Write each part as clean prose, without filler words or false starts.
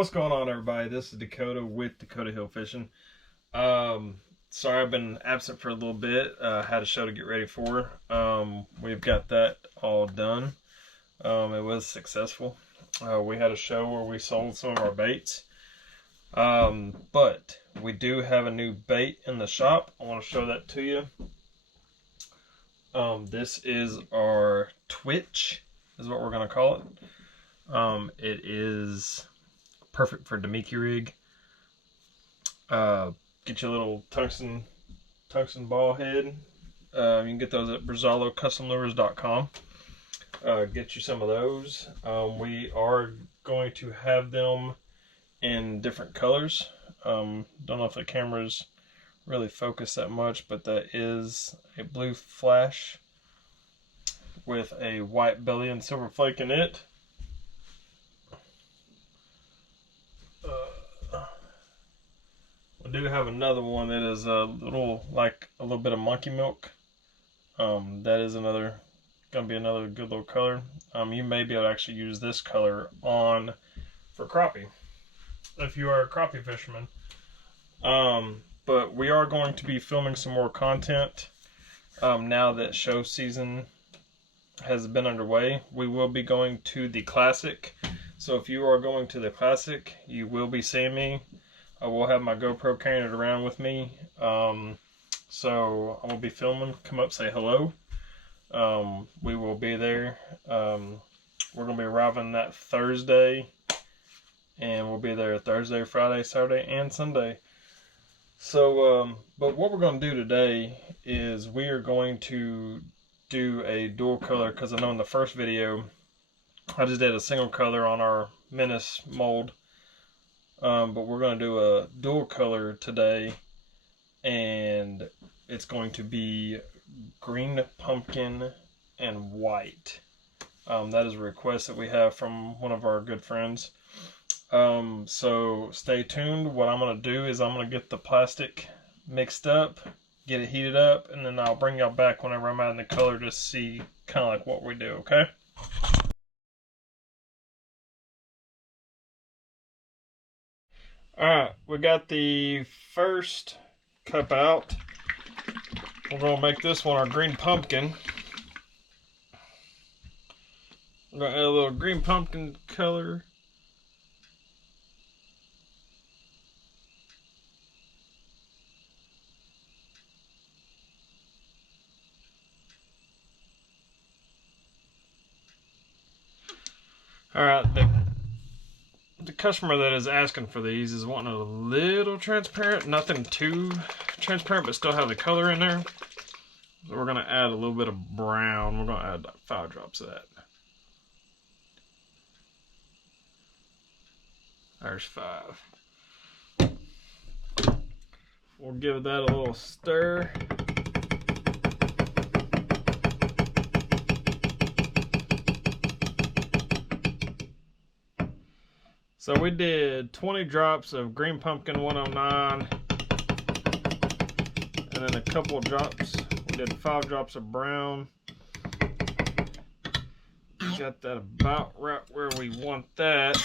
What's going on, everybody? This is Dakota with Dakota Hill Fishing. Sorry I've been absent for a little bit. Had a show to get ready for. We've got that all done. It was successful. We had a show where we sold some of our baits. But we do have a new bait in the shop. I want to show that to you. This is our Twitch, is what we're going to call it. It is perfect for Damiki rig. Get your little tungsten ball head. You can get those at BrazzaloCustomLures.com. Get you some of those. We are going to have them in different colors. Don't know if the camera's really focused that much, but that is a blue flash with a white belly and silver flake in it. We do have another one that is a little bit of monkey milk. That is gonna be another good little color. You may be able to actually use this color on for crappie if you are a crappie fisherman. But we are going to be filming some more content now that show season has been underway. We will be going to the Classic. So if you are going to the Classic, you will be seeing me. I will have my GoPro carrying it around with me. So I will be filming. Come up, say hello. We will be there. We're going to be arriving that Thursday. And we'll be there Thursday, Friday, Saturday, and Sunday. So, but what we're going to do today is we are going to do a dual color, because I know in the first video I just did a single color on our Menace mold. But we're going to do a dual color today, and it's going to be green pumpkin and white. That is a request that we have from one of our good friends. So stay tuned. What I'm going to do is I'm going to get the plastic mixed up, get it heated up, and then I'll bring y'all back whenever I'm adding the color to see kind of like what we do, okay? Alright, we got the first cup out. We're going to make this one our green pumpkin. We're going to add a little green pumpkin color. Alright, the customer that is asking for these is wanting a little transparent, nothing too transparent, but still have the color in there. So we're going to add a little bit of brown. We're going to add like 5 drops of that. There's 5. We'll give that a little stir. So we did 20 drops of Green Pumpkin 109, and then a couple of drops. We did 5 drops of brown. Got that about right where we want that.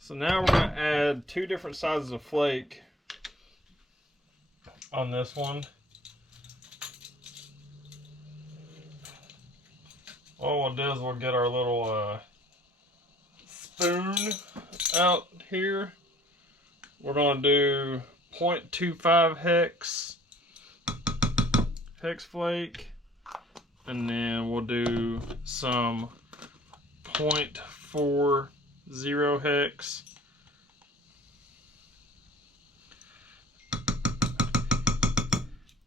So now we're going to add 2 different sizes of flake on this one. What we'll do is we'll get our little spoon out here. We're going to do 0.25 hex flake, and then we'll do some 0.40 hex.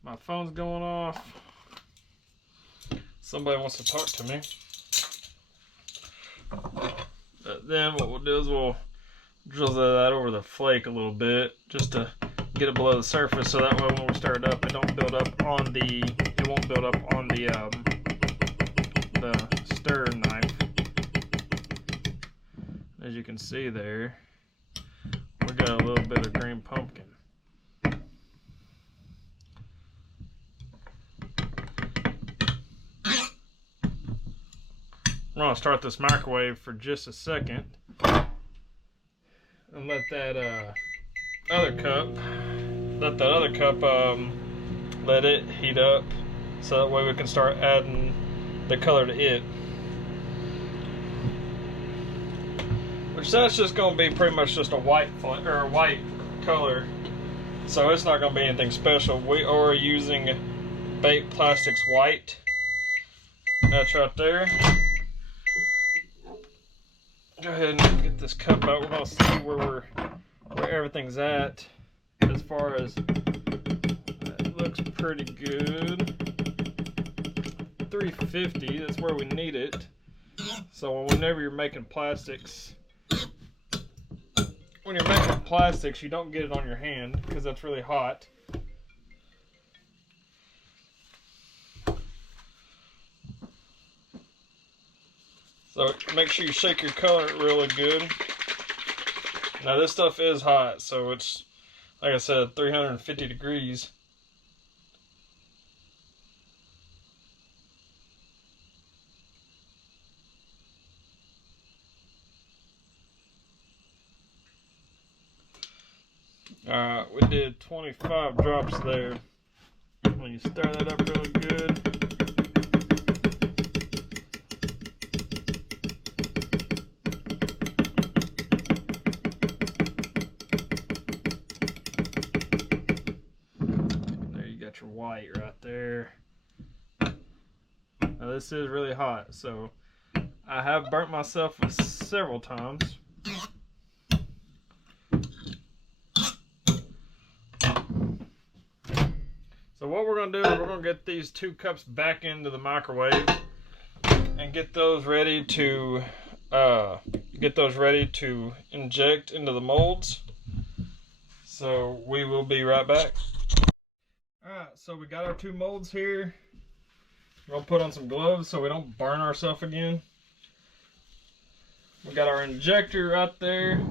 My phone's going off. Somebody wants to talk to me. Then what we'll do is we'll drizzle that over the flake a little bit, just to get it below the surface, so that way when we stir it up, it won't build up on the stir knife. As you can see there, we got a little bit of green pumpkin. I'm going to start this microwave for just a second. and let that other cup let it heat up, so that way we can start adding the color to it. Which that's just going to be pretty much just a white color, so it's not going to be anything special. We are using Bait Plastics White. That's right there. Go ahead and get this cup out. We're going to see where everything's at as far as it looks pretty good. 350, that's where we need it. So whenever you're making plastics, you don't get it on your hand because that's really hot. So make sure you shake your color really good. Now this stuff is hot, so it's, like I said, 350 degrees. Alright, we did 25 drops there. When you stir that up really good. There you got your white right there. Now this is really hot, so I have burnt myself several times. So what we're going to do is we're going to get these 2 cups back into the microwave and get those ready to inject into the molds. So we will be right back. Alright, so we got our 2 molds here. We're going to put on some gloves so we don't burn ourselves again. We got our injector right there.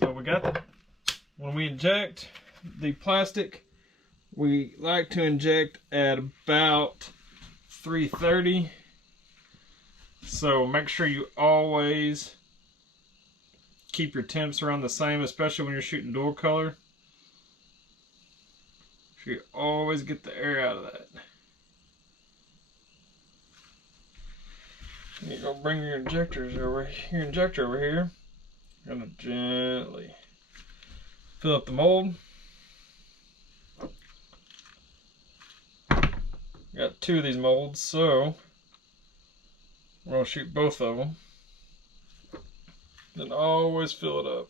So we got when we inject the plastic, we like to inject at about 330. So make sure you always keep your temps around the same, especially when you're shooting dual color. So you always get the air out of that. You're gonna bring your injector over here. You're gonna gently fill up the mold. Got 2 of these molds, so we're gonna shoot both of them. Then always fill it up.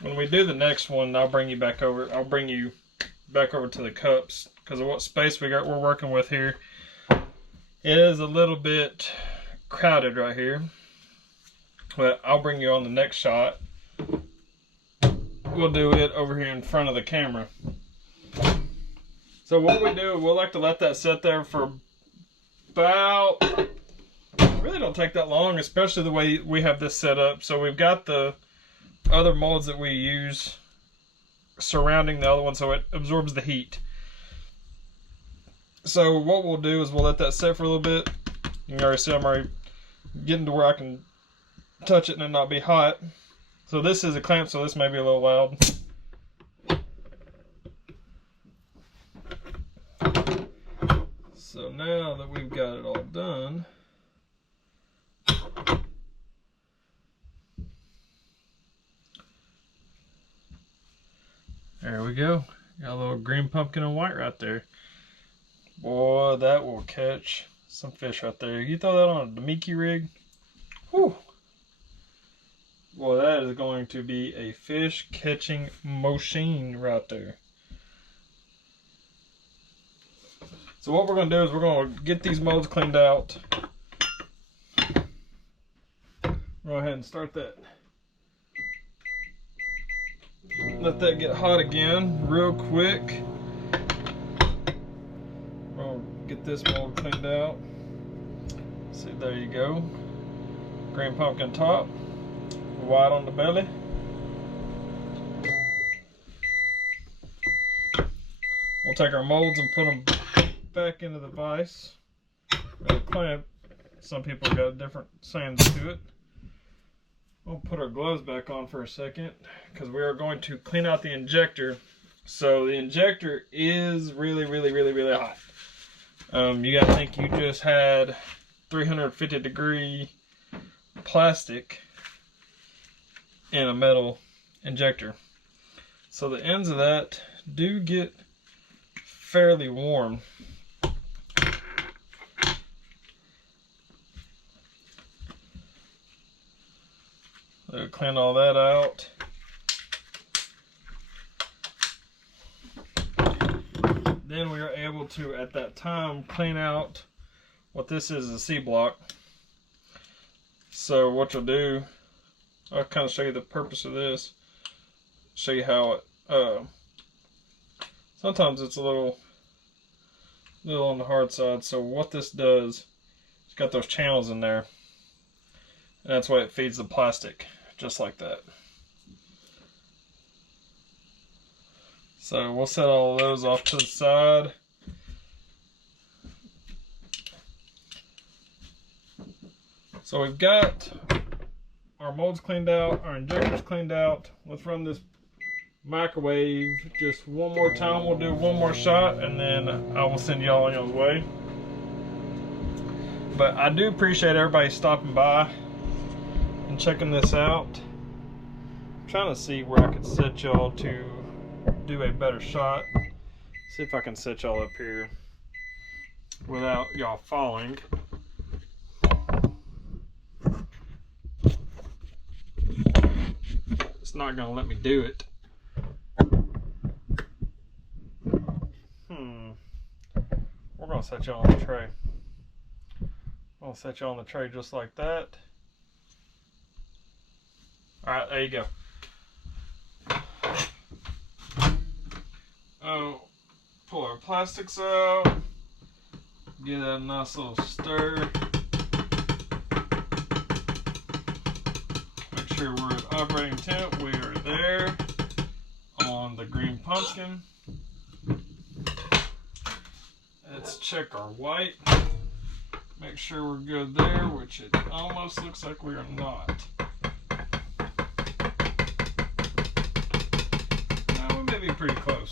When we do the next one, I'll bring you back over to the cups because of what space we're working with here. It is a little bit crowded right here, but I'll bring you on the next shot. We'll do it over here in front of the camera. So what we do, we'll like to let that sit there for about, really don't take that long, especially the way we have this set up. So we've got the other molds that we use surrounding the other one so it absorbs the heat. So what we'll do is we'll let that sit for a little bit. You can already see I'm already getting to where I can touch it and it not be hot. So this is a clamp, so this may be a little loud. So now that we've got it all done, there we go. Got a little green pumpkin and white right there. Boy, that will catch some fish right there. You throw that on a Damiki rig, whew. Boy, that is going to be a fish catching machine right there. So what we're going to do is we're going to get these molds cleaned out. Go ahead and start that. Let that get hot again real quick. We'll get this mold cleaned out. See, there you go. Green pumpkin top, white on the belly. We'll take our molds and put them back into the vise or the clamp. Some people got different sayings to it. We'll put our gloves back on for a second because we are going to clean out the injector. So the injector is really hot. You gotta think you just had 350-degree plastic in a metal injector. So the ends of that do get fairly warm. So clean all that out. Then we are able to, at that time, clean out what this is, a C-block. So what you'll do, I'll kind of show you the purpose of this. Show you how it, sometimes it's a little on the hard side. So what this does, it's got those channels in there. And that's why it feeds the plastic, just like that. So we'll set all of those off to the side. So we've got our molds cleaned out, our injectors cleaned out. Let's run this microwave just one more time. We'll do one more shot and then I will send y'all on y'all's way. But I do appreciate everybody stopping by and checking this out. I'm trying to see where I could set y'all to do a better shot. See if I can set y'all up here without y'all falling. It's not gonna let me do it. We're gonna set y'all on the tray. I'll set y'all on the tray just like that. Alright, there you go. Pull our plastics out. Give that a nice little stir. Make sure we're at operating temp. We are there on the green pumpkin. Let's check our white. Make sure we're good there, which it almost looks like we are not. Now we may be pretty close.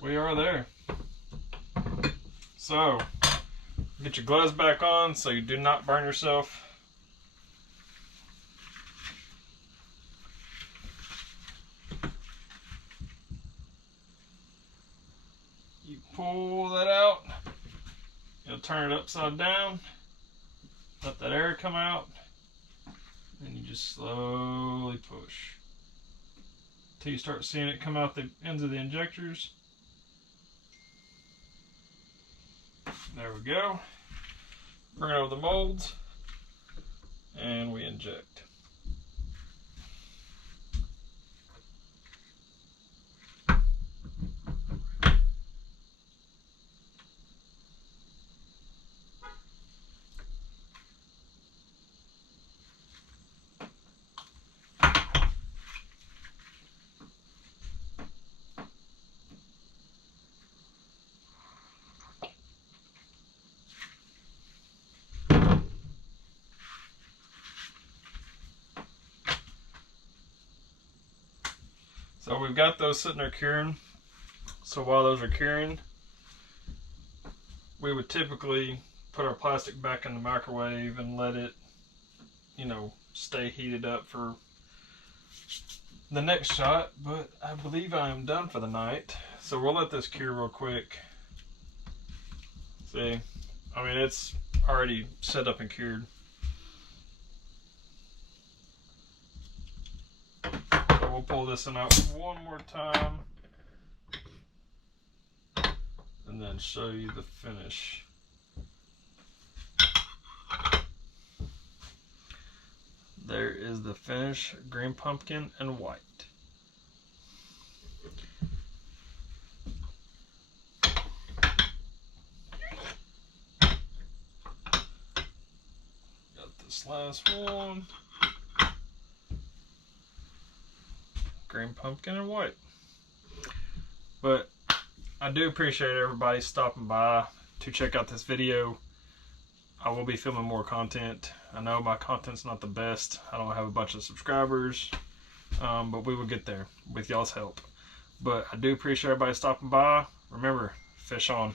We are there. So, get your gloves back on so you do not burn yourself. You pull that out. You'll turn it upside down. Let that air come out. And you just slowly push till you start seeing it come out the ends of the injectors. There we go. Bring it over the molds and we inject. So we've got those sitting there curing. So while those are curing, we would typically put our plastic back in the microwave and let it, you know, stay heated up for the next shot. But I believe I am done for the night. So we'll let this cure real quick. See, I mean, it's already set up and cured. We'll pull this one out one more time and then show you the finish. There is the finish, green pumpkin and white. Got this last one. green pumpkin and white. But I do appreciate everybody stopping by to check out this video. I will be filming more content. I know my content's not the best. I don't have a bunch of subscribers, but we will get there with y'all's help. But I do appreciate everybody stopping by. Remember, fish on.